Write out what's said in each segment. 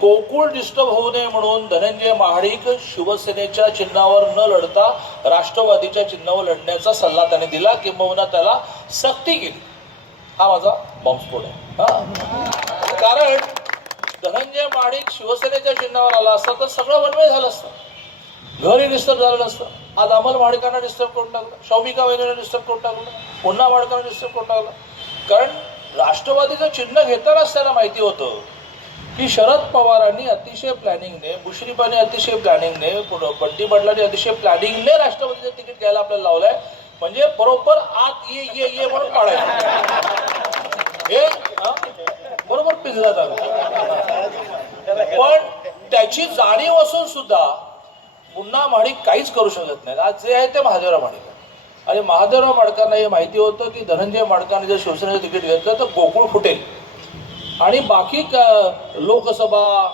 Gokul disturb होऊ नये म्हणून धनंजय महाडिक शिवसेनेच्या चिन्हावर न लढता राष्ट्रवादीच्या चिन्हावर लढण्याचा सल्ला त्याने दिला. किंबहुना त्याला सक्ती केली. हा माझा बॉम्बस्फोट आहे. हा. कारण धनंजय महाडिक शिवसेनेच्या चिन्हावर आला असता तर सगळं वनवे झालं असतं. घरही डिस्टर्ब झालं नसतं. आज अमल माडिकांना डिस्टर्ब करून टाकलं. शौमिका वहिनीला डिस्टर्ब करून टाकलं. पुन्हा माडकांना डिस्टर्ब करून टाकलं. कारण राष्ट्रवादीचं चिन्ह घेतानाच त्यांना माहिती होतं. की शरद पवारांनी अतिशय प्लॅनिंगने मुश्रीफांनी अतिशय प्लॅनिंगने बंटी बडलांनी अतिशय प्लॅनिंगने राष्ट्रवादीचं तिकीट घ्यायला आपल्याला लावलंय. म्हणजे बरोबर आत ये ये ये म्हणून पाडायचं हे बरोबर बरोबर पिंजरा पण त्याची जाणीव असून सुद्धा पुन्हा माणिक काहीच करू शकत नाही आज जे आहे ते महादेवराव माणिक आहे. आणि महादेवराव माडकांना हे माहिती होतं की धनंजय माडकांनी जर शिवसेनेचं तिकीट घेतलं तर गोकुळ फुटेल. आणि बाकी क- लोकसभा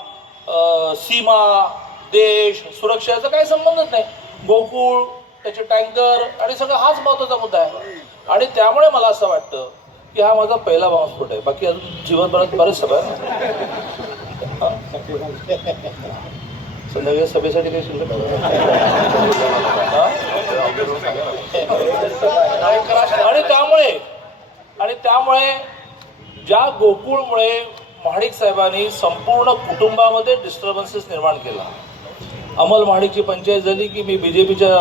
सीमा देश सुरक्षेचा काही संबंधच नाही गोकुळ त्याचे टँकर आणि सगळं हाच महत्त्वाचा मुद्दा आहे आणि त्यामुळे मला असं वाटतं की हा माझा पहिला बॉम्बस्फोट आहे बाकी अजून जीवनभरात बरेच सभा आहे. संध्याकाळी सभेसाठी काही हा? आणि त्यामुळे आणि त्यामुळे ज्या गोकुळमुळे महाडिक साहेबांनी संपूर्ण कुटुंबामध्ये डिस्टर्बन्सेस निर्माण केला. अमल महाडिकची पंचायत झाली की मी बीजेपीच्या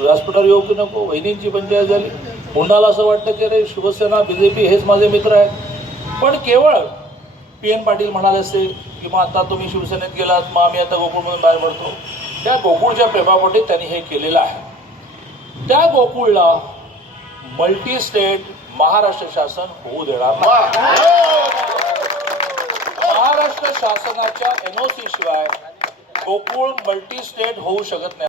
व्यासपीठावर येऊ की नको? वहिनींची पंचायत झाली. मुंडाला असं वाटतं की अरे शिवसेना बीजेपी हेच माझे मित्र आहेत. पण केवळ पी एन पाटील म्हणाले असते की मग आता तुम्ही शिवसेनेत गेलात मग आम्ही आता गोकुळमधून बाहेर पडतो. त्या गोकुळच्या प्रेमापोटी त्यांनी हे केलेलं आहे. त्या गोकुळला मल्टी स्टेट महाराष्ट्र शासन होऊ देणार नाही. महाराष्ट्र शासनाच्या एनओसी शिवाय गोकुळ मल्टी स्टेट होऊ शकत नाही.